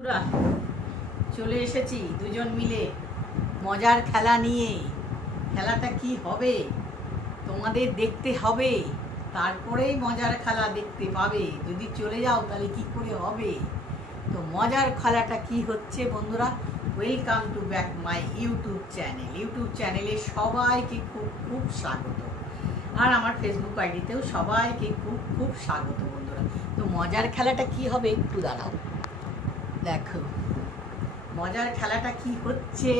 বন্ধুরা চলে এসেছি দুজন মিলে মজার খেলা নিয়ে। খেলাটা কি হবে তোমাদের দেখতে হবে, তারপরেই মজার খেলা দেখতে পাবে। যদি চলে যাও তাহলে কি করে হবে? তো মজার খেলাটা কি হচ্ছে বন্ধুরা, welcome to back my YouTube চ্যানেলে সবাইকে খুব খুব স্বাগত, আর আমার ফেসবুক আইডিতেও সবাইকে খুব খুব স্বাগত বন্ধুরা। তো মজার খেলাটা কি হবে একটু দাঁড়াও, দেখো মজার খেলাটা কি হচ্ছে।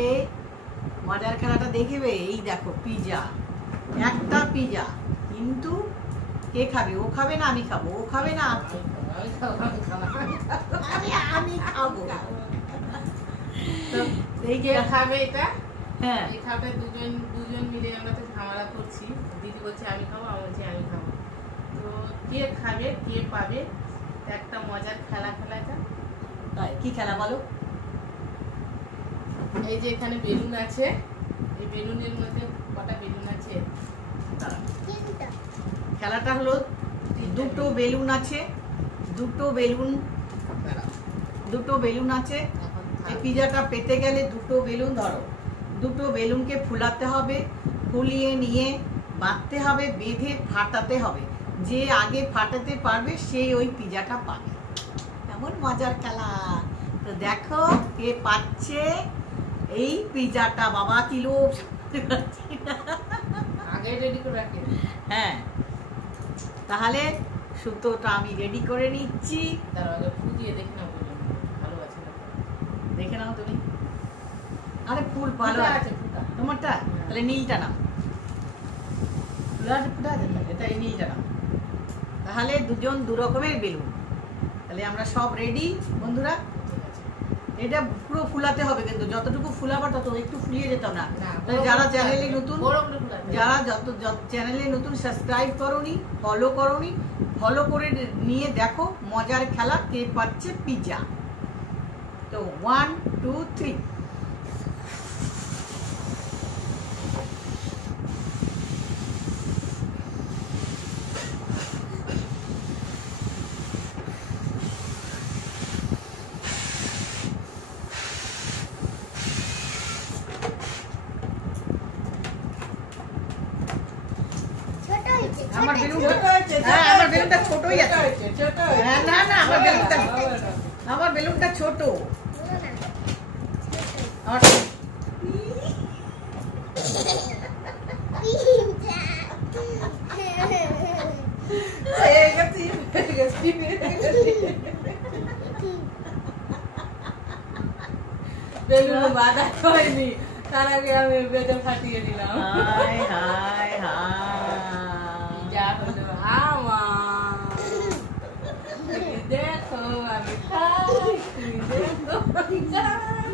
মজার খেলাটা দেখবে, এই দেখো পিজা, একটা পিজা, কিন্তু কে খাবে? ও খাবে না আমি খাবো? ও খাবে না আমি খাবো। এই কে খাবে এটা? হ্যাঁ, এই খাবে দুজন মিলে আমরা তো ঝামেলা করছি। দিদি বলছে আমি খাবো, আমি বলছি আমি খাবো। তো কে খাবে কে পাবে একটা মজার খেলা খেলাটা। তাই কি খেলা বলো? এই যে এখানে বেলুন আছে, এই বেলুনের মধ্যে কটা বেলুন আছে? খেলাটা হলো দুটো বেলুন আছে, দুটো বেলুন আছে। এই পিজাটা পেতে গেলে দুটো বেলুন ধরো, দুটো বেলুনকে ফুলাতে হবে, ফুলিয়ে নিয়ে বাঁধতে হবে, বেঁধে ফাটাতে হবে। যে আগে ফাটাতে পারবে সেই ওই পিজাটা পাবে। এমন মজার খেলা। তো দেখো কে পাচ্ছে এই পিজাটা। বাবা কিলো আগে রেডি করে রাখি। হ্যাঁ, তাহলে সুতোটা আমি রেডি করে নিচ্ছি। তার আগে ফুটিয়ে দেখে নাও বেলুন ভালো আছে না। দেখে নাও তুমি। আরে ফুল ভালো আছে তোমারটা, তাহলে নীলটা নাও। ফুটা আছে এটা, এই নীলটা নাও। তাহলে দুজন দু রকমের বেলুন। তাহলে আমরা সব রেডি বন্ধুরা। এটা পুরো ফুলাতে হবে, কিন্তু যতটুকু ফুলাবার তত একটু ফুলিয়ে যেত না। যারা চ্যানেলে নতুন, যারা যত চ্যানেলে নতুন সাবস্ক্রাইব করোনি, ফলো করে নিয়ে দেখো মজার খেলা কে পাচ্ছে পিজা। তো 1 2 3। আমার বেলুনটা ছোটই আছে। না আমার বেলুনটা ছোট। বেলুন বাঁধা হয়নি, তার আগে আমি বেলুন ফাটিয়ে দিলাম। হাই হাই হাই, যা হলো আমার। দেখো আমি খাই, তুমি দেখো আমি খাই।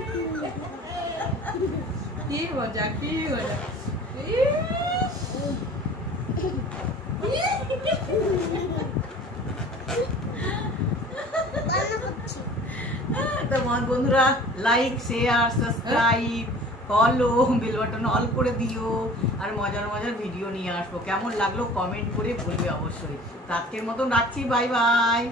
কি মজা কি মজা। বন্ধুরা like share subscribe follow bell button all করে দিও, আর মজার মজার ভিডিও নিয়ে আসবো। কেমন লাগলো কমেন্ট করে বলবে অবশ্যই। আজকের মতন রাখছি, বাই বাই।